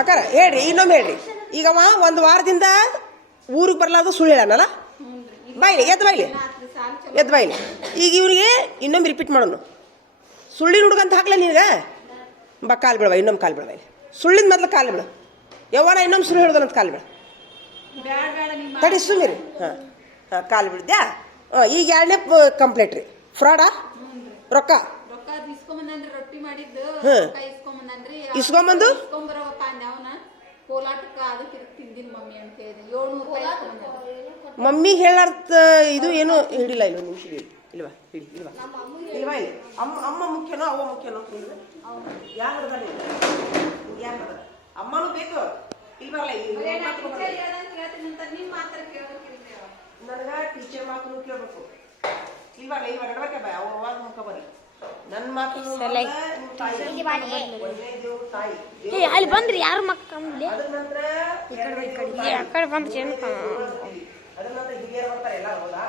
ಅಕ್ಕಾರ, ಹೇಳ್ರಿ, ಇನ್ನೊಮ್ಮೆ ಹೇಳ್ರಿ. ಈಗ ಅವ ಒಂದು ವಾರದಿಂದ ಊರಿಗೆ ಬರ್ಲಾರ್ದು ಸುಳ್ಳು ಹೇಳನಲ್ಲ ಬಾಯ್ಲಿ, ಎದ್ದು ಬಾಯ್ಲಿ. ಎದ್ದು ಬಾಯ್ಲಿ. ಈಗ ಇವ್ರಿಗೆ ಇನ್ನೊಮ್ಮೆ ರಿಪೀಟ್ ಮಾಡೋನು. ಸುಳ್ಳಿನ ಹುಡುಗಂತ ಹಾಕ್ಲ ನಿನಗೆ? ಬಾ, ಕಾಲು ಬಿಡವ ಇನ್ನೊಮ್ಮೆ ಕಾಲು ಬಿಡವ ಸುಳ್ಳಿನ ಮೊದಲು ಕಾಲು ಬಿಡು. ಯವ್ವನ, ಇನ್ನೊಮ್ಮೆ ಸುಳ್ಳು ಹೇಳುದನಂತ ಕಾಲು ಬಿಡು. ತಡಿ ಸುಮ್ಮಿರಿ ಹಾಂ ಹಾಂ, ಕಾಲು ಬಿಡ್ದ್ಯಾ? ಹಾಂ, ಈಗ ಎರಡನೇ ಕಂಪ್ಲೇಂಟ್ ರೀ. ಫ್ರಾಡಾ? ರೊಕ್ಕ ರೊಕ್ಕ ಅದ್ ಇಸ್ಕೊಂಬಂದ್ರಿ ರೊಟ್ಟಿ ಮಾಡಿದ್ದು ಇಸ್ಕೊಂಬಂದ್ರಿ ಇಸ್ಕೊಂಬಂದು? ಇಸ್ಕೊಂಬರವಪ್ಪ ಅಂದೆ ಅವನ ಕೋಲಾಟಕ್ಕ ಅದಕ್ಕೆ ತಿಂದಿನ ಮಮ್ಮಿ ಅಂತ ಹೇಳಿದೆ. ಏಳ್ನೂರು ಮಮ್ಮಿ ಹೇಳಾರ್ಥ ಇದು ಏನು ಹಿಡಿಲ್ಲ ಇಲ್ಲ ನಿಮಿಷ ಹಿಡಿ ಇಲ್ವಾ? ಹಿಡಿ ಇಲ್ವಾ? ಇಲ್ವಾ ಇಲ್ಲ? ಅಮ್ಮ ಅಮ್ಮ ಮುಖ್ಯನೋ ಅವ್ವ ಮುಖ್ಯನೋ ಯಾರು ಬರ್ದಾರ ಯಾರು ಬರ್ದಾರ ಅಮ್ಮನೂ ಬೇಕು. ಇಲ್ಲಿ ಬರಲ್ಲ ಇಲ್ಲಿ ನನಗ ಟೀಚರ್ ಮಾತು ಕೇಳ್ಬೇಕು. ಇಲ್ವಾ ಇವಾಗ ನಡ್ಬೇಕೆ ಬಾಯ್ ಅವ್ರ ಅವಾಗ ಮುಖ ಬರ್ರಿ ನನ್ನ ಮಕ್ಕಳು ಅಲ್ಲಿ ಬಂದ್ರಿ ಯಾರು ನಂತರ ಆ ಕಡೆ ಬಂದು ಜನ ಅದ್ರ ನಂತರ ಹಿರಿಯರು ಬರ್ತಾರೆ ಎಲ್ಲ ಹೌದಾ?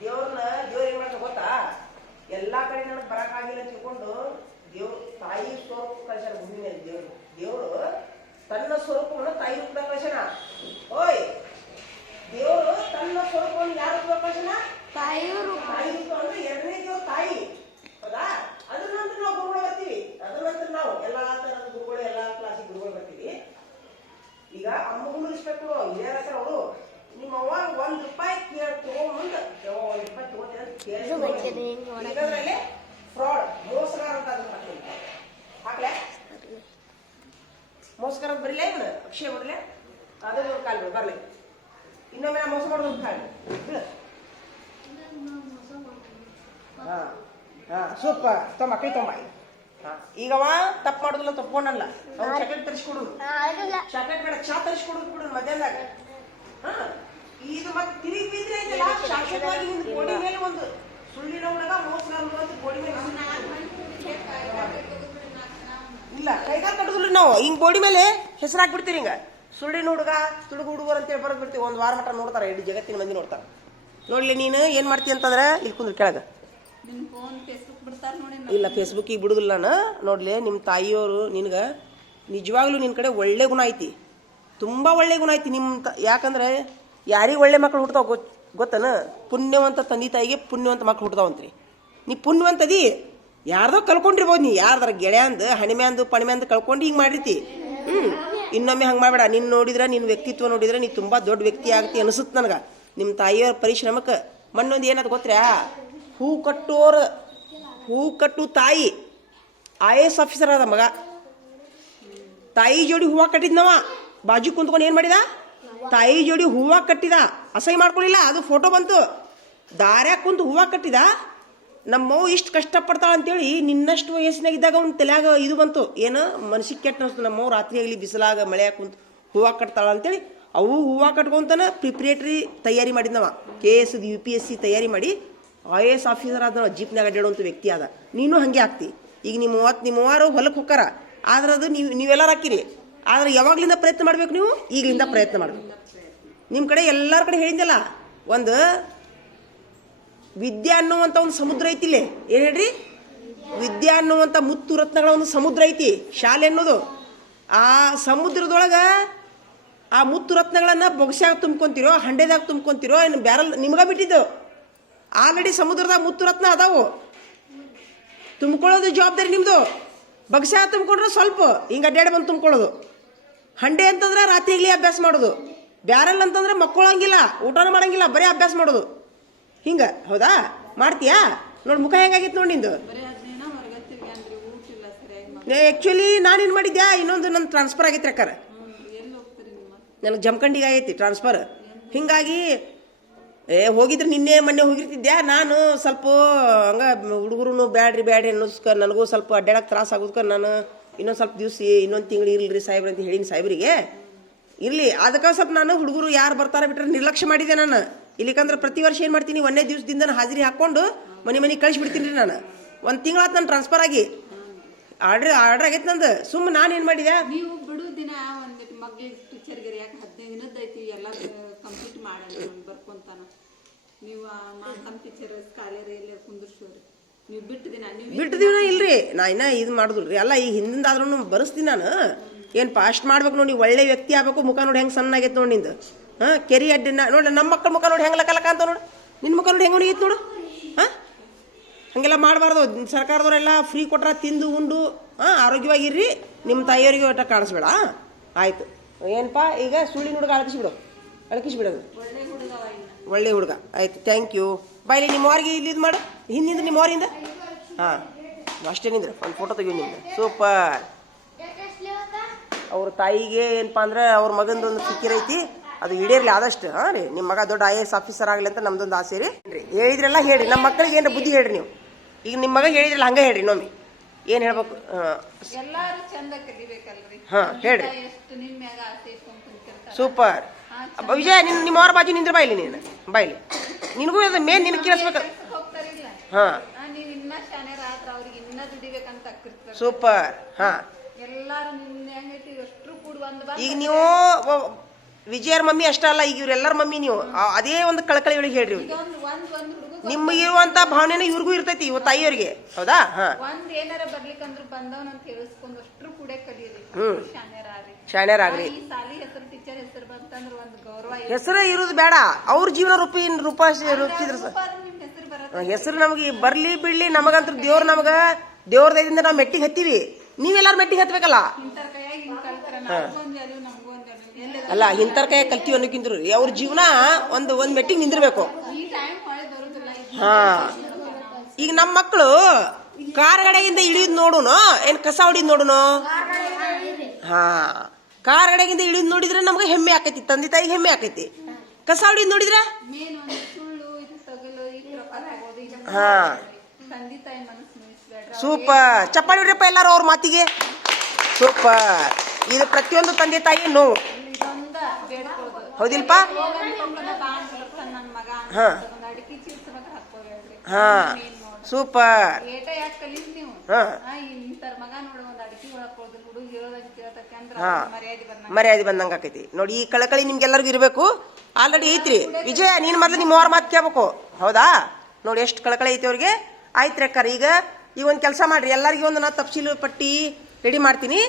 ದೇವ್ರನ್ನ ದೇವ್ರ ಏನ್ ಮಾಡ್ತಾರೆ ಗೊತ್ತಾ? ಎಲ್ಲಾ ಕಡೆ ನನಗೆ ಬರಕ್ಕಾಗಿಲ್ಲ ಅಂತ ತಿಳ್ಕೊಂಡು ದೇವ್ರ ತಾಯಿ ಸ್ವರೂಪ ಕಳಿಸ್ಯಾರ ಭೂಮಿ ಮೇಲೆ ದೇವ್ರು. ದೇವ್ರು ತನ್ನ ಸ್ವರೂಪವನ್ನು ತಾಯಿ ರೂಪದ ಕಳಿಸ್ಯಾನ. ಓಯ್ ದೇವ್ರು ತನ್ನ ಸ್ವರೂಪವನ್ನು ಯಾರ ಕಳ್ಸ್ಯಾನ? ತಾಯಿಯವರು ತಾಯಿ ರೂಪ ಅಂದ್ರೆ ಎರಡನೇ ದೇವ್ರ ತಾಯಿ ಹೌದಾ ಅದ್ರ ನಂತರ ನಾವು ಗುರುಗಳು ಬರ್ತೀವಿ ಅದ್ರ ನಂತರ ನಾವು ಎಲ್ಲಾ ತರದ ಗುರುಗಳು ಎಲ್ಲಾ ಕ್ಲಾಸಿಗೆ ಗುರುಗಳು ಬರ್ತೀವಿ ಈಗ ಅಮ್ಮಗೂ ರೆಸ್ಪೆಕ್ಟ್ ಕೊಡು ಹಿರಿಯರ ಅವರು ನಿಮ್ಮ ಅವ್ವ ಒಂದ್ ರೂಪಾಯಿ ಕೇಳ ತಗೊಂಡ್ ಯವ್ವ ಒಂದ್ ರೂಪಾಯಿ ತಗೋತೀನಿ ಅಂತ ಕೇಳಿ ಯಾಕಂದ್ರೆ ಫ್ರಾಡ್ ಮೋಸಗಾರ ಅಂತ ಅದನ್ನ ಹಾಕ್ತೀನಿ ಹಾಕ್ಲೆ ಮೋಸಗಾರ ಬರಲೇ ಇವನು ಅಕ್ಷಯ ಬರಲೇ ಅದೇ ಒಂದು ಕಾಲ್ ಬಿಡು ಬರ್ಲಿ ಇನ್ನೊಮ್ಮೆ ನಾ ಮೋಸ ಮಾಡೋದು ಕಾಲ್ ಬಿಡು ಹಾ ಹಾ ಸೂಪರ್. ತಮ್ಮ ಕೈ ಹಾ. ಈಗವ ತಪ್ಪು ಮಾಡೋದಿಲ್ಲ ತಪ್ಕೊಂಡಲ್ಲ ಅವ್ನು ಚಾಕ್ಲೇಟ್ ತರಿಸ್ಕೊಡುದು. ಚಾಕ್ಲೇಟ್ ಬೇಡ ಚಾ ತರಿಸ್ಕೊಡು ಬಿಡು ಮಧ್ಯಾಹ್ನದಾಗ. ಹಾ. ಇದು ಮತ್ತೆ ತಿರುಗಿ ಬಿದ್ರೆ ಐತಲ್ಲ ಶಾಶ್ವತವಾಗಿ ನಿನ್ನ ಗೋಡಿ ಮೇಲೆ ಒಂದು ಸುಳ್ಳಿನ ಹುಡುಗ ಮೋಸಗಾರ ಅಂತ ಗೋಡಿ ಮೇಲೆ ಇಲ್ಲ ಕೈಗಾಲ ಕಟ್ಟುದಿಲ್ಲ ನಾವು. ಹಿಂಗ್ ಗೋಡಿ ಮೇಲೆ ಹೆಸರು ಹಾಕ್ಬಿಡ್ತೀರಿ ಹಿಂಗ. ಸುಳ್ಳಿನ ಹುಡುಗ ತುಳುಗು ಹುಡುಗರು ಅಂತೇಳಿ ಬರೆದು ಬಿಡ್ತೀವಿ. ಒಂದು ವಾರ ಮಟ್ಟ ನೋಡ್ತಾರೆ ಇಡೀ ಜಗತ್ತಿನ ಮಂದಿ ನೋಡ್ತಾರೆ. ನೋಡ್ಲಿ ನೀನು ಏನು ಮಾಡ್ತೀಯ ಅಂತಂದ್ರೆ ಇಲ್ಲಿ ಕುಂದ್ರ ಕೆಳಗ. ಇಲ್ಲ ಫೇಸ್ಬುಕ್ಕಿಗೆ ಬಿಡುದಿಲ್ಲ ನಾನು. ನೋಡ್ಲಿ ನಿಮ್ಮ ತಾಯಿಯವರು ನಿನಗೆ ನಿಜವಾಗ್ಲೂ ನಿನ್ನ ಕಡೆ ಒಳ್ಳೆ ಗುಣ ಐತಿ. ತುಂಬ ಒಳ್ಳೆ ಗುಣ ಐತಿ ನಿಮ್ಮ ತ, ಯಾಕಂದ್ರೆ ಯಾರಿಗೆ ಒಳ್ಳೆ ಮಕ್ಳು ಹುಡ್ತಾವ ಗೊತ್, ಗೊತ್ತನ? ಪುಣ್ಯವಂತ ತಂದೆ ತಾಯಿಗೆ ಪುಣ್ಯವಂತ ಮಕ್ಳು ಹುಡ್ತಾವಂತ್ರಿ ನೀ ಪುಣ್ಯವಂತದಿ. ಯಾರ್ದೋ ಕಲ್ಕೊಂಡಿರ್ಬೋದು ನೀ. ಯಾರ್ದಾರ ಗೆಳೆಯಂದು, ಹಣಿಮ್ಯಾಂದು, ಪಣಿಮ್ಯಾಂದು ಕಳ್ಕೊಂಡು ಹಿಂಗೆ ಮಾಡಿರ್ತಿ. ಹ್ಞೂ ಇನ್ನೊಮ್ಮೆ ಹಂಗೆ ಮಾಡಬೇಡ. ನಿನ್ನ ನೋಡಿದ್ರೆ ನಿನ್ನ ವ್ಯಕ್ತಿತ್ವ ನೋಡಿದ್ರೆ ನೀ ತುಂಬ ದೊಡ್ಡ ವ್ಯಕ್ತಿ ಆಗ್ತಿ ಅನಿಸುತ್ತೆ ನನಗೆ. ನಿಮ್ಮ ತಾಯಿಯವ್ರ ಪರಿಶ್ರಮಕ್ಕೆ ಮಣ್ಣೊಂದು ಏನದು ಗೊತ್ತ್ರ್ಯಾ? ಹೂ ಕಟ್ಟೋರ, ಹೂ ಕಟ್ಟು ತಾಯಿ. ಐ ಎ ಎಸ್ ಆಫೀಸರ್ ಅದ ಮಗ. ತಾಯಿ ಜೋಡಿ ಹೂವು ಕಟ್ಟಿದ್ನವ. ಬಾಜು ಕುಂತ್ಕೊಂಡು ಏನು ಮಾಡಿದ? ತಾಯಿ ಜೋಡಿ ಹೂವು ಕಟ್ಟಿದ. ಅಸಹ್ಯ ಮಾಡ್ಕೊಳ್ಳಿಲ್ಲ ಅದು ಫೋಟೋ ಬಂತು. ದಾರ್ಯಾಗ ಕುಂತು ಹೂವು ಕಟ್ಟಿದ. ನಮ್ಮವ್ ಇಷ್ಟು ಕಷ್ಟಪಡ್ತಾಳ ಅಂತೇಳಿ ನಿನ್ನಷ್ಟು ವಯಸ್ಸಿನಾಗಿದ್ದಾಗ ಅವ್ನ ತಲೆಯಾಗ ಇದು ಬಂತು. ಏನು? ಮನಸ್ಸಿಗೆ ಕೆಟ್ಟ ಅನಿಸ್ತು. ನಮ್ಮವ್ ರಾತ್ರಿ ಆಗಲಿ ಬಿಸಿಲಾಗ ಮಳೆಯಾಗ ಕುಂತು ಹೂವು ಕಟ್ತಾಳ ಅಂತೇಳಿ ಅವು ಹೂವು ಕಟ್ಕೊಂತನ ಪ್ರಿಪ್ರೇಟ್ರಿ ತಯಾರಿ ಮಾಡಿದ್ನವ. K S U P S C ತಯಾರಿ ಮಾಡಿ ಐ ಎ ಎಸ್ ಆಫೀಸರ್ ಆದ್ರೆ ಜೀಪ್ನಾಗ ಅಡ್ಡಾಡುವಂಥ ವ್ಯಕ್ತಿ ಅದ ನೀನು ಹಂಗೆ ಆಗ್ತಿ. ಈಗ ನಿಮ್ಮ ಮೂವತ್ತು ನಿಮ್ಮ ಮೂವರು ಹೊಲಕ್ಕೆ ಹೋಗಾರ ಆದ್ರೆ ಅದು ನೀವು, ನೀವೆಲ್ಲರೂ ಹಾಕಿರಿ. ಆದ್ರೆ ಯಾವಾಗ್ಲಿಂದ ಪ್ರಯತ್ನ ಮಾಡ್ಬೇಕು ನೀವು? ಈಗಲಿಂದ ಪ್ರಯತ್ನ ಮಾಡ್ಬೇಕು. ನಿಮ್ಮ ಕಡೆ ಎಲ್ಲರ ಕಡೆ ಹೇಳಿದ್ದಲ್ಲ ಒಂದು ವಿದ್ಯೆ ಅನ್ನುವಂಥ ಒಂದು ಸಮುದ್ರ ಐತಿಲ್ಲೇ. ಏನು ಹೇಳ್ರಿ? ವಿದ್ಯೆ ಅನ್ನುವಂಥ ಮುತ್ತು ರತ್ನಗಳ ಒಂದು ಸಮುದ್ರ ಐತಿ. ಶಾಲೆ ಅನ್ನೋದು. ಆ ಸಮುದ್ರದೊಳಗೆ ಆ ಮುತ್ತು ರತ್ನಗಳನ್ನ ಬೊಗಸ್ಯಾಗ ತುಂಬ್ಕೊಂತಿರೋ, ಹಂಡೆದಾಗ ತುಂಬ್ಕೊಂತಿರೋ, ಏನು ಬ್ಯಾರಲ್, ನಿಮ್ಗೆ ಬಿಟ್ಟಿದ್ದು? ಆಲ್ರೆಡಿ ಸಮುದ್ರದಾಗ ಮುತ್ತು ರತ್ನ ಅದಾವು. ತುಂಬ್ಕೊಳ್ಳೋದು ಜವಾಬ್ದಾರಿ ನಿಮ್ದು. ಬಗ್ಸ ತುಂಬ್ಕೊಂಡ್ರೆ ಸ್ವಲ್ಪ ಹಿಂಗೆ ಅಡ್ಡಾಡಿ ಬಂದು ತುಂಬ್ಕೊಳ್ಳೋದು. ಹಂಡೆ ಅಂತಂದ್ರೆ ರಾತ್ರಿ ಇಲ್ಲಿ ಅಭ್ಯಾಸ ಮಾಡೋದು. ಬ್ಯಾರಲ್ ಅಂತಂದ್ರೆ ಮಕ್ಕಳಂಗಿಲ್ಲ ಊಟನೂ ಮಾಡಂಗಿಲ್ಲ ಬರೀ ಅಭ್ಯಾಸ ಮಾಡೋದು. ಹಿಂಗ ಹೌದಾ? ಮಾಡ್ತೀಯಾ? ನೋಡಿ ಮುಖ ಹೆಂಗಾಗಿತ್ತು ನೋಡಿ ನಿಂದು. ಏನು ಆ್ಯಕ್ಚುಲಿ ನಾನೇನು ಮಾಡಿದ್ಯಾ? ಇನ್ನೊಂದು ನನ್ನ ಟ್ರಾನ್ಸ್ಫರ್ ಆಗೈತೆ ಅಕ್ಕಾರ. ನನಗೆ ಜಮಖಂಡಿಗೆ ಆಗೈತಿ ಟ್ರಾನ್ಸ್ಫರ್ ಹಿಂಗಾಗಿ ಏ, ಹೋಗಿದ್ರೆ ನಿನ್ನೆ ಮೊನ್ನೆ ಹೋಗಿರ್ತಿದ್ಯಾ? ನಾನು ಸ್ವಲ್ಪ, ಹಂಗ ಹುಡುಗರು ಬ್ಯಾಡ್ರಿ ಬ್ಯಾಡ್ರಿ ಅನ್ನೋಸ್ಕ ನನಗೂ ಸ್ವಲ್ಪ ಅಡ್ಡಾಡಕ್ಕೆ ತ್ರಾಸ ಆಗೋದ್ಕ ನಾನು ಇನ್ನೊಂದು ಸ್ವಲ್ಪ ದಿವ್ಸ ಇನ್ನೊಂದು ತಿಂಗಳು ಇರ್ಲಿ ಸಾಹೇಬ್ರ ಅಂತ ಹೇಳೀನಿ ಸಾಹೇಬ್ರಿಗೆ. ಇರ್ಲಿ, ಅದಕ್ಕೆ ಸ್ವಲ್ಪ ನಾನು ಹುಡುಗರು ಯಾರು ಬರ್ತಾರೆ ಬಿಟ್ರೆ ನಿರ್ಲಕ್ಷ್ಯ ಮಾಡಿದೆ ನಾನು. ಇಲ್ಲಿಕಂದ್ರೆ ಪ್ರತಿ ವರ್ಷ ಏನು ಮಾಡ್ತೀನಿ, ಒಂದೇ ದಿವಸದಿಂದ ಹಾಜರಿ ಹಾಕ್ಕೊಂಡು ಮನೆ ಮನೆಗೆ ಕಳಿಸ್ಬಿಡ್ತೀನಿ ರೀ ನಾನು. ಒಂದು ತಿಂಗಳಾತು ನಾನು ಟ್ರಾನ್ಸ್ಫರ್ ಆಗಿ. ಆರ್ಡ್ರ್ ಆರ್ಡ್ರ್ ಆಗೈತೆ ನಂದು. ಸುಮ್ಮ ನಾನು ಏನು ಮಾಡಿದೆ? ನೀವು ಮಗ್ಳಿಗೆ ಟೀಚರ್ಗೆ ಯಾಕೆ ಹದಿನೈದು ದಿನದ ಐತಿ ಎಲ್ಲ ಕಂಪ್ಲೀಟ್ ಮಾಡಿ, ಬರ್ಕೊಂತಾನ. ನೀವು ನಮ್ಮ ಟೀಚರ್ ಕಾಲೇರಿ ಎಲ್ಲಿ ಕುಂದಿರ್ಸೋರಿ. ನೀವು ಬಿಟ್ಟು ದಿನ ನೀವು ಬಿಟ್ಟು ದಿನ ಇಲ್ರಿ. ನಾ ಇನ್ನ ಇದು ಮಾಡುದಿಲ್ರಿ. ಅಲ್ಲ ಈ ಹಿಂದಿಂದ ಆದ್ರೂ ಬರೆಸ್ತೀನಿ ನಾನು. ಏನು ಪಾಸ್ಟ್ ಮಾಡ್ಬೇಕು ನೋಡಿ ಒಳ್ಳೆ ವ್ಯಕ್ತಿ ಆಗ್ಬೇಕು ಮುಖ ನೋಡಿ ಹೆಂಗೆ ಸಣ್ಣ ಆಗೈತೆ ನೋಡಿ ನಿಂದು. ಹಾಂ ಕೆರಿ ಅಡ್ಡಿನ ನೋಡಿ ನಮ್ಮ ಮಕ್ಕಳ ಮುಖ ನೋಡಿ ಹೆಂಗೆ ಲಕ್ಕ ಅಂತ ನೋಡು. ನಿನ್ನ ಮುಖ ನೋಡಿ ಹೆಂಗೆ ಇತ್ತು ನೋಡು. ಹಾಂ? ಹಾಗೆಲ್ಲ ಮಾಡಬಾರ್ದು. ಸರ್ಕಾರದವರೆಲ್ಲ ಫ್ರೀ ಕೊಟ್ರ ತಿಂದು ಉಂಡು ಹಾಂ ಆರೋಗ್ಯವಾಗಿರ್ರಿ. ನಿಮ್ಮ ತಾಯಿಯವರಿಗೆ ಒಟ್ಟ ಕಾಣಿಸ್ಬೇಡ. ಆಯ್ತು. ಏನಪ್ಪ ಈಗ ಸುಳ್ಳಿನ ಹುಡುಗ ಅಳಕಿಸ್ಬಿಡು. ಅಳಕಿಸ್ಬಿಡೋದು. ಒಳ್ಳೆ ಹುಡುಗ. ಆಯ್ತು ಥ್ಯಾಂಕ್ ಯು ಬಾಯ್ಲಿ ನಿಮ್ಮ ಅವ್ರಿಗೆ ಇಲ್ಲಿ ಇದು ಮಾಡು. ಹಿಂದಿಂದ ನಿಮ್ಮ ಅವರಿಂದ ಹಾಂ. ಅಷ್ಟೇ ನಿಂದ್ರೆ. ಒಂದು ಫೋಟೋ ತೆಗಿಯೋ ನಿಮ್ದು. ಸೂಪರ್ ಅವ್ರ ತಾಯಿಗೆ ಏನಪ್ಪ ಅಂದ್ರೆ ಅವ್ರ ಮಗಂದು ಒಂದು ಫಿಕಿರ್ ಐತಿ. ಅದು ಈಡೇರ್ಲಿ ಆದಷ್ಟು. ಹಾಂ ರೀ ನಿಮ್ಮ ಮಗ ದೊಡ್ಡ ಐ ಎಸ್ ಆಫೀಸರ್ ಆಗಲಿ ಅಂತ ನಮ್ದೊಂದು ಆಸೆ ರೀ. ಹೇಳಿದ್ರೆಲ್ಲ ಹೇಳಿ ನಮ್ಮ ಮಕ್ಕಳಿಗೆ ಏನಾರ ಬುದ್ಧಿ ಹೇಳ್ರಿ ನೀವು. ಈಗ ನಿಮ್ಮ ಮಗ ಹೇಳಿದ್ರಲ್ಲ ಹಂಗೆ ಹೇಳ್ರಿ ನೋಮಿ ಏನು ಹೇಳ್ಬೇಕು? ಹಾಂ. ಹೇಳಿ ಸೂಪರ್ ವಿಜಯ ನಿನ್ನ ನಿಮ್ಮ ಅವರ ಬಾಜು ನಿಂದ್ರೆ ಬಾಯ್ಲಿ ನೀನು. ಬಾಯ್ಲಿ. ನಿನಗೂ ಅದು ಮೇನ್ ನಿನಗೆ ಕೇಳಿಸ್ಬೇಕು. ಹಾ. ಸೂಪರ್. ಹಾಂ. ಈಗ ನೀವು ವಿಜಯರ ಮಮ್ಮಿ ಅಷ್ಟೇ ಅಲ್ಲ ಈಗ ಇವ್ರೆಲ್ಲರ ಮಮ್ಮಿ ನೀವು. ಅದೇ ಒಂದು ಕಳಕಳಿ ಒಳಗೆ ಹೇಳ್ರಿ ಒಂದ್ ಒಂದ್ ಒಂದ್ ನಿಮಗೆ ಇರುವಂತ ಭಾವನೆನ ಇವ್ರಿಗೂ ಇರ್ತೈತಿ ಇವ ತಾಯಿಯವ್ರಿಗೆ. ಹೌದಾ? ಹಾ. ಒಂದ್ ಏನಾರ ಬರ್ಲಿಕ್ಕಂದ್ರ ಬಂದವನ್ ಅಂತ ಹೇಳಿಸ್ಕೊಂಡ್ ಅಷ್ಟ್ರು ಕೂಡ ಕಲಿಯಲಿ. ಹ್ಮ್. ಶಾನ್ಯಾರ ಆರಿ ಶಾಣ್ಯರಾಗ್ರಿ ಈ ಸಾಲಿ ಹೆಸರು ಟೀಚರ್ ಹೆಸರು ಬಂತಂದ್ರ ಒಂದ್ ಗೌರವ ಐತಿ. ಹೆಸರು ಇರೋದು ಬೇಡ. ಅವ್ರ ಜೀವನ ರೂಪಿ ರೂಪ ರೂಪಿಸಿದ್ರ ಸರ್ ರೂಪ ಆದ್ರೂ ನಿಮ್ ಹೆಸರು ಬರತ್ತ. ಹೆಸರು ನಮಗೆ ಬರ್ಲಿ ಬಿಡ್ಲಿ ನಮಗಂತೂ ದೇವ್ರ ನಮಗ ದೇವ್ರ ದಯದಿಂದ ನಾವು ಮೆಟ್ಟಿಗೆ ಹತ್ತೀವಿ. ನೀವೆಲ್ಲಾರು ಮೆಟ್ಟಿಗೆ ಹತ್ಬೇಕಲ್ಲ? ಇಂತರ ಕೈಯಾಗಿ ಹಿಂಗ್ ಕಲ್ತಾರ ವ್ಯಾಲ್ಯೂ ವ್ಯಾಲ್ಯೂ ಎಲ್ಲೆಲ್ಲ ಅಲ್ಲ ಇಂತರ ಕೈ ಕಲ್ತೀವಿ ಅನ್ನೋಕ್ಕಿಂತ ಅವ್ರ ಜೀವನ ಒಂದು ಒಂದ್ ಮೆಟ್ಟಿಗೆ ನಿಂದಿರ್ಬೇಕು. ಈ ಟೈಮ್ ಹಾ. ಈಗ ನಮ್ಮ ಮಕ್ಕಳು ಕಾರ್ ಇಳಿದು ನೋಡುನು? ಏನ್ ಕಸ ಹೊಡಿದ್ ನೋಡುನು? ಹಾ. ಕಾರ್ ಇಳಿದು ನೋಡಿದ್ರೆ ನಮ್ಗೆ ಹೆಮ್ಮೆ ಆಕೈತಿ, ತಂದೆ ತಾಯಿಗೆ ಹೆಮ್ಮೆ ಆಕೈತಿ. ಕಸ ಹೊಡಿದ್ ನೋಡಿದ್ರೆ? ಹಾ. ಸೂಪರ್. ಚಪ್ಪಾಳಿ ಹೊಡ್ರಪ್ಪ ಎಲ್ಲಾರು ಅವ್ರ ಮಾತಿಗೆ. ಸೂಪರ್. ಇದು ಪ್ರತಿಯೊಂದು ತಂದೆ ತಾಯಿ ನೋವು. ಹೌದಿಲ್ಪ? ಹಾ. ಹಾ ಸೂಪರ್. ಹಾ. ಮರ್ಯಾದೆ ಬಂದಂಗ ಆಕೈತಿ. ನೋಡಿ ಈ ಕಳಕಳಿ ನಿಮ್ಗೆಲ್ಲರಿಗೂ ಇರಬೇಕು. ಆಲ್ರೆಡಿ ಐತ್ರಿ. ವಿಜಯ ನೀನ್ ಮೊದ್ಲು ನಿಮ್ಮ ಅವ್ರ ಮಾತು ಕೇಳ್ಬೇಕು. ಹೌದಾ? ನೋಡಿ ಎಷ್ಟು ಕಳಕಳಿ ಐತಿ ಅವ್ರಿಗೆ. ಆಯ್ತು ಅಕ್ಕಾರ ಈಗ ಈಗ ಒಂದು ಕೆಲಸ ಮಾಡ್ರಿ. ಎಲ್ಲರಿಗೂ ಒಂದು ನಾ ತಪ್ಸೀಲು ಪಟ್ಟಿ ರೆಡಿ ಮಾಡ್ತೀನಿ.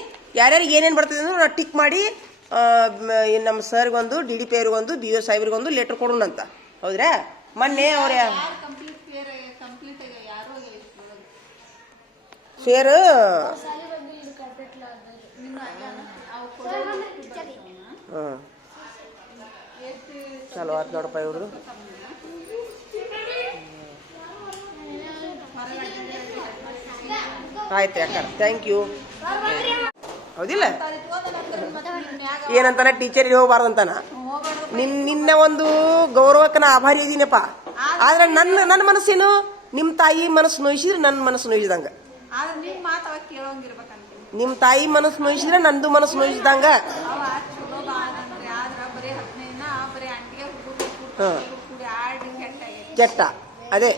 ಯಾರ್ಯಾರಿಗೆ ಏನೇನು ಬರ್ತದೆ ಅಂದ್ರೆ ನಾ ಟಿಕ್ ಮಾಡಿ ಈ ನಮ್ಮ ಸರ್ಗೊಂದು ಡಿ ಡಿ ಪಿ ಅವ್ರಿಗೊಂದು ಬಿ ಒ ಸಾಹೇಬ್ರಿಗೊಂದು ಲೆಟ್ರ್ ಕೊಡೋಣ ಅಂತ ಹೌದ್ರಾ? ಮೊನ್ನೆ ಅವ್ರ ಹ್ಞೂ ಎಷ್ಟು ಚಲೋ ಆಯ್ತು ನೋಡಪ್ಪ ಇವರು ಆಯ್ತು ಯಾಕಾರ ಥ್ಯಾಂಕ್ ಯು ಹೌದಿಲ್ಲ? ಏನಂತಾನ ಟೀಚರಿಗೆ ಹೋಗ್ಬಾರ್ದಂತಾನ? ನಿನ್ನ ನಿನ್ ನಿನ್ನ ಒಂದು ಗೌರವಕ್ಕನ ಆಭಾರಿ ಇದೀನಪ್ಪ. ಆದ್ರೆ ನನ್ನ ನನ್ನ ಮನಸ್ಸೇನು? ನಿಮ್ಮ ತಾಯಿ ಮನಸ್ಸು ನೋಯಿಸಿದ್ರೆ ನನ್ನ ಮನಸ್ಸು ನೋಯಿಸಿದಂಗ. ನಿಮ್ಮ ತಾಯಿ ಮನಸ್ಸು ನೋಯಿಸಿದ್ರೆ ನಂದು ಮನಸ್ಸು ನೋಯಿಸಿದಂಗ. ಕೆಟ್ಟ ಅದೇ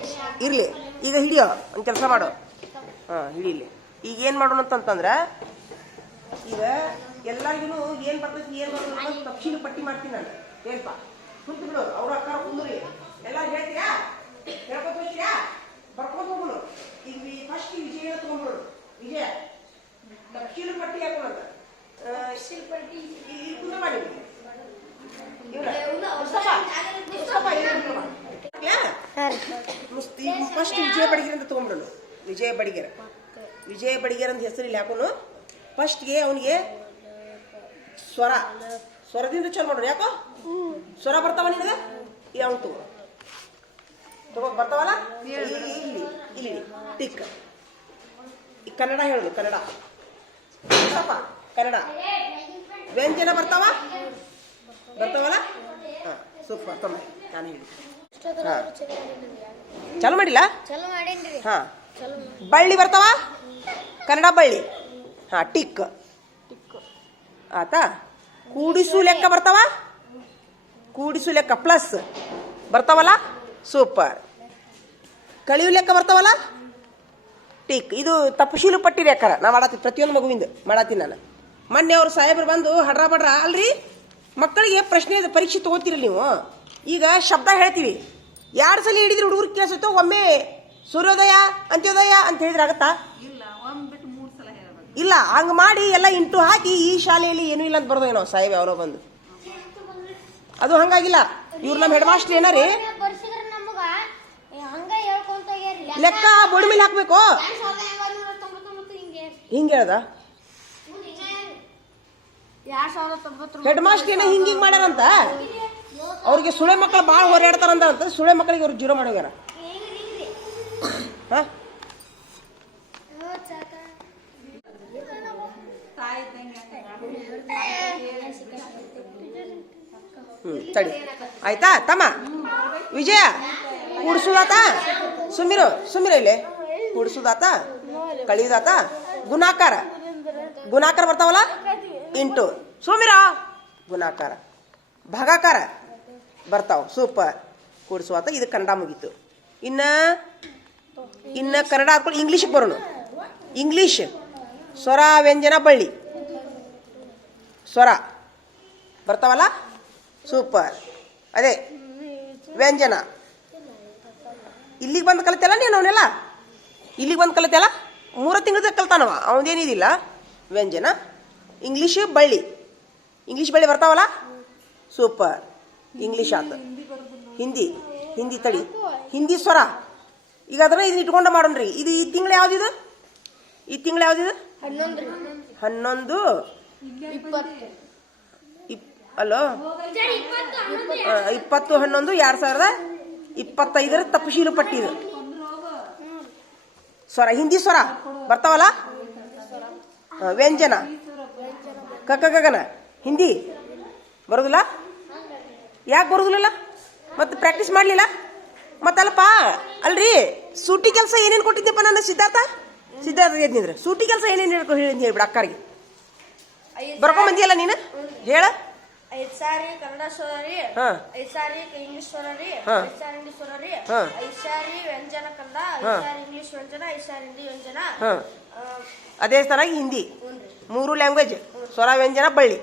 ಇರ್ಲಿ. ಈಗ ಹಿಡಿಯೋ ಒಂದು ಕೆಲಸ ಮಾಡು. ಹಾ ಹಿಡೀಲಿ ಈಗ ಏನು ಮಾಡೋಣ ಅಂತಂತಂದ್ರೆ ಈಗ ಎಲ್ಲರಿಗೂ ಏನು ಬರ್ತೈತಿ ಏನ್ ಬರ್ತೈತಿ ಅಂತ ಪಟ್ಟಿ ಮಾಡ್ತೀನಿ ನಾನು. ಏನಪ್ಪ ಕುಂತು ಬಿಡು ಅವ್ರ ಅಕ್ಕ ಕುಂದ್ರಿ. ಎಲ್ಲರೂ ಹೇಳ್ತೀರಾ? ಹೇಳ್ಕೊತ ಹೋಗ್ತೀರಾ? ಬರ್ಕೊಂಡು ಹೋಗ್ಬಿಡು. ಈಗ ಫಸ್ಟ್ ವಿಜಯ ತಗೊಂಡ್ಬಿಡು. ವಿಜಯ ತಪ್ಸಿನ ಪಟ್ಟಿ ಹಾಕೋಣ ಪಟ್ಟಿ. ಇಲ್ಲಿ ಕುಂದ್ರ ಮಾಡಿ. ಫಸ್ಟ್ ವಿಜಯ ಬಡಿಗೆರ ಅಂತ ತಗೊಂಡ್ಬಿಡೋಣ ವಿಜಯ ಬಡಿಗೆರ. ವಿಜಯ ಬಡಿಗೆರ್ ಅಂತ ಹೆಸರು ಇಲ್ಲಿ ಹಾಕೋನು. ಫಸ್ಟ್ಗೆ ಅವನಿಗೆ ಸ್ವರ. ಸ್ವರದಿಂದ ಚಲೋ ಮಾಡೋಣ ಯಾಕೋ? ಸ್ವರ ಬರ್ತಾವ ನಿನಗೆ? ಯಾವ ಅವ್ನು ತಗೋ. ತಗೋ ಬರ್ತಾವಲ್ಲ? ಇಲ್ಲಿ ಇಲ್ಲಿ ಇಲ್ಲಿ ಟಿಕ್. ಈ ಕನ್ನಡ ಹೇಳುದು ಕನ್ನಡ. ಸ್ವಲ್ಪ ಕನ್ನಡ. ವ್ಯಂಜನ ಬರ್ತಾವ? ಬರ್ತಾವಲ್ಲ? ಹಾಂ ಸೂಪರ್ ತೊಂಬ ನಾನು ಹೇಳಿ. ಹಾಂ. ಚಾಲು ಮಾಡಿಲ್ಲ? ಹಾ. ಚಲೋ ಬಳ್ಳಿ ಬರ್ತಾವ? ಕನ್ನಡ ಬಳ್ಳಿ. ಹಾ ಟಿಕ್. ಆತಾ? ಕೂಡಿಸು ಲೆಕ್ಕ ಬರ್ತಾವ? ಕೂಡಿಸು ಲೆಕ್ಕ ಪ್ಲಸ್. ಬರ್ತಾವಲ್ಲ? ಸೂಪರ್. ಕಳಿಯು ಲೆಕ್ಕ ಬರ್ತಾವಲ್ಲ? ಟೀಕ್ ಇದು ತಪಶೀಲು ಪಟ್ಟಿ ಲೆಕ್ಕರ ನಾ ಮಾಡತ್ತೀನಿ ಪ್ರತಿಯೊಂದು ಮಗುವಿಂದ ಮಾಡತ್ತೀನಿ ನಾನು. ಮೊನ್ನೆ ಅವ್ರು ಸಾಹೇಬ್ರು ಬಂದು ಹಡ್ರ ಬಡ್ರ ಅಲ್ರಿ? ಮಕ್ಕಳಿಗೆ ಪ್ರಶ್ನೆ ಪರೀಕ್ಷೆ ತಗೋತೀರಿ ನೀವು? ಈಗ ಶಬ್ದ ಹೇಳ್ತೀವಿ. ಎರಡು ಸಲ ಹಿಡಿದ್ರೆ ಹುಡುಗರು ಕೇಳಿಸುತ್ತೋ ಒಮ್ಮೆ ಸೂರ್ಯೋದಯ ಅಂತ್ಯೋದಯ ಅಂತ ಹೇಳಿದ್ರೆ ಆಗತ್ತಾ? ಹಂಗೆ ಇಲ್ಲ ಹಂಗ್ ಮಾಡಿ ಎಲ್ಲ ಇಂಟು ಹಾಕಿ ಈ ಶಾಲೆಯಲ್ಲಿ ಏನೂ ಇಲ್ಲ ಅಂತ ಬರ್ದೇನೋ ಸಾಹೇಬ್ ಅವರೋ ಬಂದು. ಅದು ಹಂಗಾಗಿಲ್ಲ. ಇವ್ರು ನಮ್ಮ ಹೆಡ್ ಮಾಸ್ಟರ್ ಏನಾರಿ ಬರ್ಸಿದ್ರ ನಮಗ ಹಂಗ ಹೇಳ್ಕೊಂತ ಹೋಗ್ಯಾರಿ ಲೆಕ್ಕ ಬೋರ್ಡ್ ಮೇಲೆ ಹಾಕ್ಬೇಕು. ಹಿಂಗೆ ಹೇಳ್ದ? ಹೆಡ್ ಮಾಸ್ಟರ್ ಏನೋ ಹಿಂಗ್ ಹಿಂಗ್ ಮಾಡ್ಯಾರಂತ? ಅವ್ರಿಗೆ ಸುಳೆ ಮಕ್ಕಳು ಭಾಳ ಹೋರಾಡ್ತಾರಂತ ಅಂತ ಸುಳೆ ಮಕ್ಕಳಿಗೆ ಅವ್ರು ಜೀರೋ ಮಾಡೋಗ್ಯಾರ ಹಾಂ ಹಾ? ತಾಯಿ ಇದ್ದಂಗೆ ಹ್ಮ್, ತಡಿ. ಆಯ್ತಾ, ತಮ್ಮ? ವಿಜಯ ಕೂಡ್ಸುದಾತ ಸುಮಿರು ಸುಮಿರು ಇಲ್ಲಿ. ಕೂಡ್ಸುದಾತ ಕಳಿಯುದಾತ, ಗುಣಾಕಾರ. ಗುಣಾಕಾರ ಬರ್ತಾವಲ್ಲ? ಇಂಟು. ಸುಮಿರ, ಗುಣಾಕಾರ. ಭಾಗಾಕಾರ ಬರ್ತಾವ. ಸೂಪರ್. ಕೂಡ್ಸುವಾತ ಇದು ಕನ್ನಡ ಮುಗೀತು. ಇನ್ನ ಇನ್ನ ಕನ್ನಡ ಆದ್ಕೊಂಡು ಇಂಗ್ಲೀಷಿಗೆ ಬರೋಣ. ಇಂಗ್ಲೀಷ್ ಸ್ವರ, ವ್ಯಂಜನ, ಬಳ್ಳಿ. ಸ್ವರ. ಬರ್ತಾವಲ್ಲ? ಸೂಪರ್. ಅದೇ, ವ್ಯಂಜನ. ಇಲ್ಲಿಗೆ ಬಂದು ಕಲಿತಲ್ಲ ನೀನು ಅವನೆಲ್ಲ? ಇಲ್ಲಿಗೆ ಬಂದು ಕಲಿತಲ್ಲ ಮೂರು ತಿಂಗಳದಾಗ ಕಲ್ತಾನವ ಅವನೇನಿದಿಲ್ಲ ವ್ಯಂಜನ ಇಂಗ್ಲೀಷ್ ಬಳ್ಳಿ. ಇಂಗ್ಲೀಷ್ ಬಳ್ಳಿ ಬರ್ತಾವಲ್ಲ? ಸೂಪರ್. ಇಂಗ್ಲೀಷ್ ಆತ. ಹಿಂದಿ ಹಿಂದಿ ತಡಿ. ಹಿಂದಿ ಸ್ವರ. ಈಗ ಅದನ್ನ ಇದನ್ನ ಇಟ್ಕೊಂಡು ಮಾಡೋಣ್ರಿ. ಇದು ಈ ತಿಂಗಳು ಯಾವ್ದಿದು? ಈ ತಿಂಗಳು ಯಾವ್ದಿದು? ಹನ್ನೊಂದು. ಅಲೋ? ಇಪ್ಪತ್ತು ಹನ್ನೊಂದು ಎರಡು ಸಾವಿರದ ಇಪ್ಪತ್ತೈದರ ತಪಶೀಲು ಪಟ್ಟಿ ಇದು ಸ್ವರ, ಹಿಂದಿ ಸ್ವರ ಬರ್ತಾವಲ್ಲ? ವ್ಯಂಜನ. ಕಕ್ಕ ಗಗನ ಹಿಂದಿ. ಬರೋದಿಲ್ಲ? ಯಾಕೆ ಬರೋದಿಲ್ಲ ಮತ್ತೆ ಪ್ರಾಕ್ಟೀಸ್ ಮಾಡಲಿಲ್ಲ? ಮತ್ತಲ್ಲಪ್ಪ, ಅಲ್ರಿ, ಸೂಟಿ ಕೆಲಸ ಏನೇನು ಕೊಟ್ಟಿದ್ದೆಪ್ಪ ನನ್ನ ಸಿದ್ಧಾರ್ಥ? ಸಿದ್ಧಾರ್ಥ ಏನಿದ್ರೆ ಸೂಟಿ ಕೆಲಸ ಏನೇನು ಹೇಳ್ಕೊ ಹೇಳಿ ಹೇಳ್ಬಿಡ ಅಕ್ಕರಿಗೆ. ಬರ್ಕೊಂಡ್ ಬಂದಿಯಲ್ಲ ನೀನು? ಹೇಳ. ಐದ್ ಸಾರಿ ಕನ್ನಡ ಸ್ವರರಿ ಹಾ. ಐದ್ ಸಾರಿ ಇಂಗ್ಲಿಷ್ ಸ್ವರ ರೀ ಹಾ. ಐದ್ ಸಾರಿ ಹಿಂದಿ ಸ್ವರ ಹಾ. ಐದ್ ಸಾರಿ ವ್ಯಂಜನ ಕನ್ನಡ ಐದ್ ಸಾರಿ ಇಂಗ್ಲಿಷ್ ವ್ಯಂಜನ ಐದ್ ಸಾರಿ ಹಿಂದಿ ವ್ಯಂಜನ. ಹಾಂ. ಆ, ಅದೇ ಥರ ಹಿಂದಿ. ಹ್ಞೂನ್ರಿ. ಮೂರು ಲ್ಯಾಂಗ್ವೇಜ್ ಸ್ವರ ವ್ಯಂಜನ ಬಳ್ಳಿ.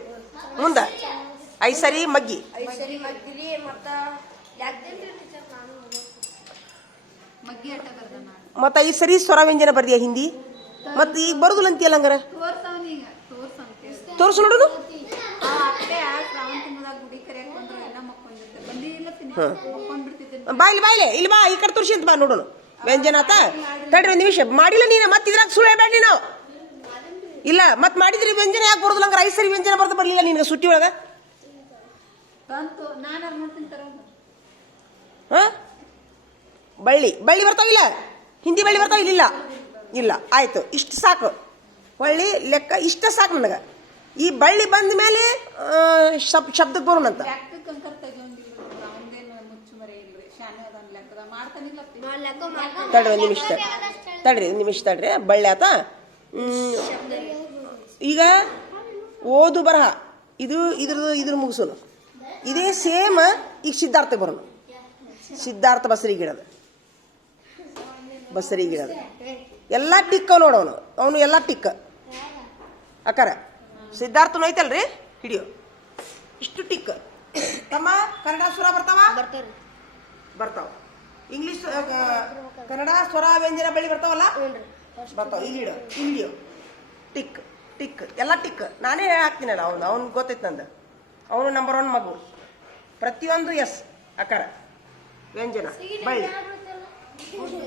ಮುಂದೆ. ಐದು ಸರಿ ಮಗ್ಗಿ. ಐದ್ ಸರಿ ಮಗ್ಗಿರಿ ಮತ್ತ ಯಾಕ್ದೇನ್ರಿ ಟೀಚರ್ ನಾನು ಮಗ್ಗಿ? ಬರ್ದ ನಾನು. ಮತ್ತು ಐದು ಸರಿ ಸ್ವರ ವ್ಯಂಜನ ಬರ್ದಿಯ ಹಿಂದಿ? ಮತ್ತು ಈಗ ಬರೋದಿಲ್ಲ ಅಂತೀಯಲ್ಲ ಹಂಗಾರ? ತೋರ್ಸವನೀಗ ತೋರ್ಸಂತೆ ತೋರಿಸು ನೋಡುನು? ಆ ಅಟ್ಟೆ ಆ ಬಾಯ್ಲಿ ಗುಡಿ ಕರೆಯಕ್ ಬಂದ್ರು ಎಲ್ಲ ಮಕ್ಕೊಂಡಿರ್ತಾರೆ ಬಂದಿಲ್ಲ ತಿನ್ನ ಮಕ್ಕೊಂಡ್ ಬಿಡ್ತಿದ್ದೆ ಬಾ ಇಲ್ಲಿ ಬಾ ಇಲ್ಲಿ ಇಲ್ಲಿ ಬಾ ಈ ಕಡೆ ತೋರಿಸಿ ಅಂತ ಬಾ ನೋಡೋಣ. ವ್ಯಂಜನ ಆತ ತಡ್ರಿ ಒಂದು ನಿಮಿಷ. ಮಾಡಿಲ್ಲ ನೀನು ಮತ್ತೆ ಇದ್ರಾಗ ಸುಳ್ಳು ಬೇಡ ನೀನು. ಇಲ್ಲ ಮತ್ತೆ ಮಾಡಿದ್ರಿ ವ್ಯಂಜನ ಯಾಕೆ ಬರುದಿಲ್ಲ? ಹಂಗ ರೈಸರಿ ಸರಿ ವ್ಯಂಜನ ಬರ್ದು ಬರಲಿಲ್ಲ ನಿನಗೆ ಸುಟ್ಟಿ ಒಳಗೆ? ಹಾಂ? ಬಳ್ಳಿ ಬಳ್ಳಿ ಬರ್ತಾವಿಲ್ಲ ಹಿಂದಿ ಬಳ್ಳಿ ಬರ್ತಾವ ಇಲ್ಲ ಇಲ್ಲ? ಆಯ್ತು ಇಷ್ಟು ಸಾಕು. ಹೊಳ್ಳಿ ಲೆಕ್ಕ ಇಷ್ಟ ಸಾಕು ನನಗೆ. ಈ ಬಳ್ಳಿ ಬಂದ ಮೇಲೆ ಶಬ್ ಶಬ್ದಕ್ಕೆ ಬರೋಣಂತ ತಡ್ರಿ ಒಂದು ನಿಮಿಷ ತಡ್ರಿ. ಒಂದು ನಿಮಿಷ ತಡ್ರಿ. ಬಳ್ಳಿ ಆತ? ಈಗ ಓದು ಬರಹ. ಇದು ಇದ್ರದ್ದು ಇದ್ರ ಮುಗಿಸೋನು ಇದೇ ಸೇಮ್ ಈಗ ಸಿದ್ಧಾರ್ಥ ಬರೋನು ಸಿದ್ಧಾರ್ಥ ಬಸರಿ ಗಿಡದ ಬಸರಿ ಗಿಡದ ಎಲ್ಲ ಟಿಕ್ಕ ನೋಡೋನು ನೋಡವನು. ಅವನು ಎಲ್ಲ ಟಿಕ್ಕ. ಅಕ್ಕಾರ ಸಿದ್ಧಾರ್ಥನು ಐತಲ್ರಿ? ಹಿಡಿಯೋ. ಇಷ್ಟು ಟಿಕ್. ತಮ್ಮ ಕನ್ನಡ ಸ್ವರ ಬರ್ತಾವ? ಬರ್ತಾವ. ಇಂಗ್ಲಿಷ್ ಕನ್ನಡ ಸ್ವರ ವ್ಯಂಜನ ಬೆಳಿ ಬರ್ತಾವಲ್ಲ? ಬರ್ತಾವ. ಇಲ್ಲಿ ಇಲ್ಲಿಯೋ ಇಲ್ಲಿ. Tick tick. ಎಲ್ಲ ಟಿಕ್. ನಾನೇ ಹಾಕ್ತೀನಲ್ಲ ಅವನು. ಅವ್ನು ಗೊತ್ತೈತೆ ನಂದು. ಅವನು ನಂಬರ್ ಒನ್ ಮಗು. ಪ್ರತಿಯೊಂದು ಎಸ್ ಅಕಾರ ವ್ಯಂಜನ ಬಳ್ಳಿ.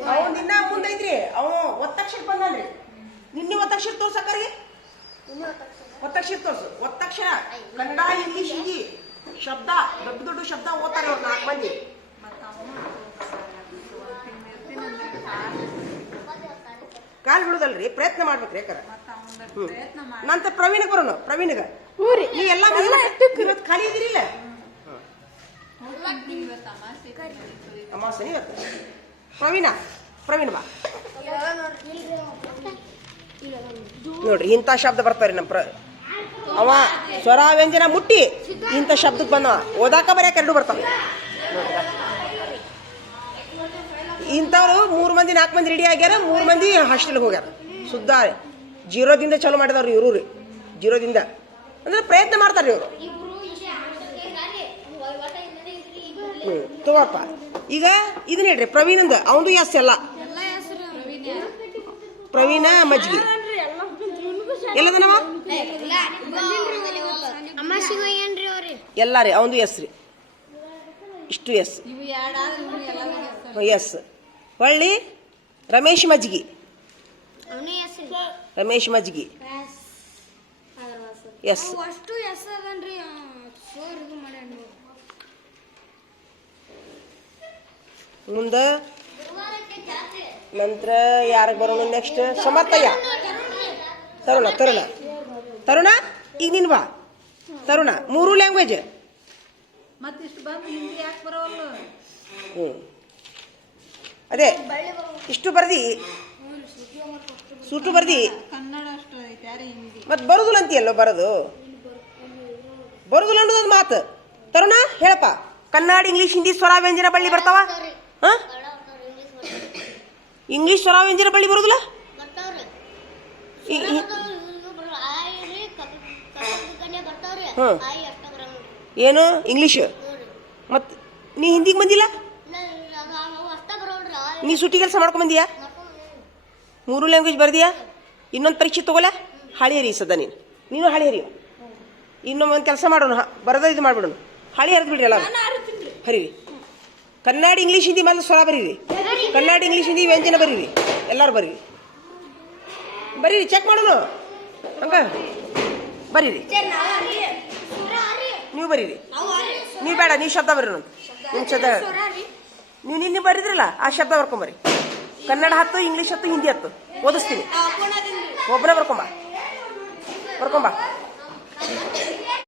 ಅವನು ಇನ್ನ ಮುಂದೈತ್ರಿ. ಅವನು ಒತ್ತಕ್ಷರ ಬಂದನ್ರಿ. ನಿನ್ನೆ ಒತ್ತಕ್ಷರ ತೋರ್ಸಕ್ಕರಿಗೆ ಒತ್ತಕ್ಷರ ತೋರಿಸು ಒತ್ತಕ್ಷರ. ಕನ್ನಡ ಇಂಗ್ಲಿಷ್ ಹಿಂದಿ ಶಬ್ದ ದೊಡ್ಡ ದೊಡ್ಡ ಶಬ್ದ ಓದ್ತಾರೆ ಅವ್ರು ನಾಲ್ಕು ಮಂದಿ. ಕಾಲು ಬಿಡುದಲ್ರಿ ಪ್ರಯತ್ನ ಮಾಡ್ಬೇಕ್ರಿ ಯಾಕಾರ ನಂತ ಪ್ರವೀಣ ಬರೋನು ಪ್ರವೀಣಗ. ನೀ ಎಲ್ಲ ಇವತ್ತು ಖಾಲಿ ಇದಿರಿಲ್ಲ. ಅಮಾವಾಸ್ಯೆ ಇವತ್ತು ಪ್ರವೀಣ ಪ್ರವೀಣ ಬಾ. ನೋಡ್ರಿ ಇಂಥ ಶಬ್ದ ಬರ್ತಾರೆ ನಮ್ಮ ಪ್ರ ಅವ ಸ್ವರ ವ್ಯಂಜನ ಮುಟ್ಟಿ ಇಂಥ ಶಬ್ದಕ್ಕೆ ಬಂದವ ಓದಾಕ ಬರೆಯಕ್ಕೆ ಎರಡು ಬರ್ತಾವ. ಇಂಥವ್ರು ಮೂರು ಮಂದಿ, ನಾಲ್ಕು ಮಂದಿ ರೆಡಿ ಆಗ್ಯಾರ, ಮೂರು ಮಂದಿ ಹಾಸ್ಟೆಲ್ಗೆ ಹೋಗ್ಯಾರ. ಸುದ್ದ ಜೀರೋದಿಂದ ಚಾಲೂ ಮಾಡಿದವ್ರು ಇವರು ರೀ. ಜೀರೋದಿಂದ. ಅಂದ್ರೆ ಪ್ರಯತ್ನ ಮಾಡ್ತಾರೆ ಇವರು. ಹ್ಞೂ ತಗೋಪ್ಪ. ಈಗ ಇದನ್ನ ಹೇಳ್ರಿ, ಪ್ರವೀಣಂದ ಅವನು ಎಸ್ ಎಲ್ಲ? ಪ್ರವೀಣ ಮಜ್ಗಿ. ಎಲ್ಲದನವ ಅವ್ರಿ. ಎಲ್ಲ ರೀ ಅವಂದು ಎಸ್ ರೀ. ಇಷ್ಟು S. S. Holli Ramesh Majgi. Ramesh Majgi. S. ಮುಂದೆ ನಂತರ ಯಾರಿಗೆ ಬರೋಣ ನೆಕ್ಸ್ಟ್ ಸಮರ್ಥಯ್ಯ. ತರುಣ ತರುಣ. ತರುಣ ಈಗ ನೀನು ಬಾ. ತರುಣ ಮೂರು ಲ್ಯಾಂಗ್ವೇಜ್ ಹ್ಞೂ. ಅದೇ ಇಷ್ಟು ಬರ್ದಿ. ಸುಟ್ಟು ಬರ್ದಿ. ಮತ್ತೆ ಬರುದಿಲ್ಲ ಅಂತೀಯಲ್ಲೋ ಬರೋದು? ಬರುದಿಲ್ಲ ಅನ್ನೋದೊಂದು ಮಾತು. ತರುಣ ಹೇಳಪ್ಪ. ಕನ್ನಡ ಇಂಗ್ಲೀಷ್ ಹಿಂದಿ ಸ್ವರ ವ್ಯಂಜನ ಬಳ್ಳಿ ಬರ್ತಾವ? ಹಾಂ? ಇಂಗ್ಲೀಷ್ ಸ್ವರ ವ್ಯಂಜನ ಬಳ್ಳಿ ಬರುದಿಲ್ಲ? ಆಯ್ ಏನು? ಇಂಗ್ಲೀಷ್ ಮತ್ತು ನೀ ಹಿಂದಿಗೆ ಬಂದಿಲ್ಲ? ನೀ ಸುಟ್ಟಿ ಕೆಲಸ ಮಾಡ್ಕೊಂಡ್ ಬಂದಿಯಾ? ಮೂರು ಲ್ಯಾಂಗ್ವೇಜ್ ಬರ್ದಿಯಾ? ಇನ್ನೊಂದು ಪರೀಕ್ಷೆ ತಗೋಲ? ಹಾಳಿ ಹರಿ ಸದ ನೀನು. ನೀನು ಹಾಳಿ ಹರಿಯು ಇನ್ನೊಂದು ಕೆಲಸ ಮಾಡೋಣ. ಹ, ಬರದ ಇದು ಮಾಡ್ಬಿಡೋಣ. ಹಾಳಿ ಹರಿದು ಬಿಡ್ರಿ ಅಲ್ಲ ಹರಿವಿ ಕನ್ನಡ ಇಂಗ್ಲೀಷ್ ಹಿಂದಿ ಮೊದಲು ಸ್ವರ ಬರೀರಿ. ಕನ್ನಡ ಇಂಗ್ಲೀಷ್ ಹಿಂದಿ ವ್ಯಂಜನ ಬರೀರಿ. ಎಲ್ಲರೂ ಬರೀರಿ. ಬರೀರಿ ಚೆಕ್ ಮಾಡೋಣ. ಹಂಗ? ಬರೀರಿ. ನೀವು ಬರೀರಿ. ನೀವು ಬೇಡ ನೀವು ಶಬ್ದ ಬರೀರಿ ನಿಮ್ಮ ಶಬ್ದ ನೀವು ನಿನ್ನೆ ಬರೀದ್ರಲ್ಲ ಆ ಶಬ್ದ ಬರ್ಕೊಂಬರಿ ಕನ್ನಡ ಹತ್ತು ಇಂಗ್ಲೀಷ್ ಹತ್ತು ಹಿಂದಿ ಹತ್ತು. ಓದಿಸ್ತೀನಿ. ಒಬ್ಬರೇ ಬರ್ಕೊಂಬ ಬರ್ಕೊಂಬ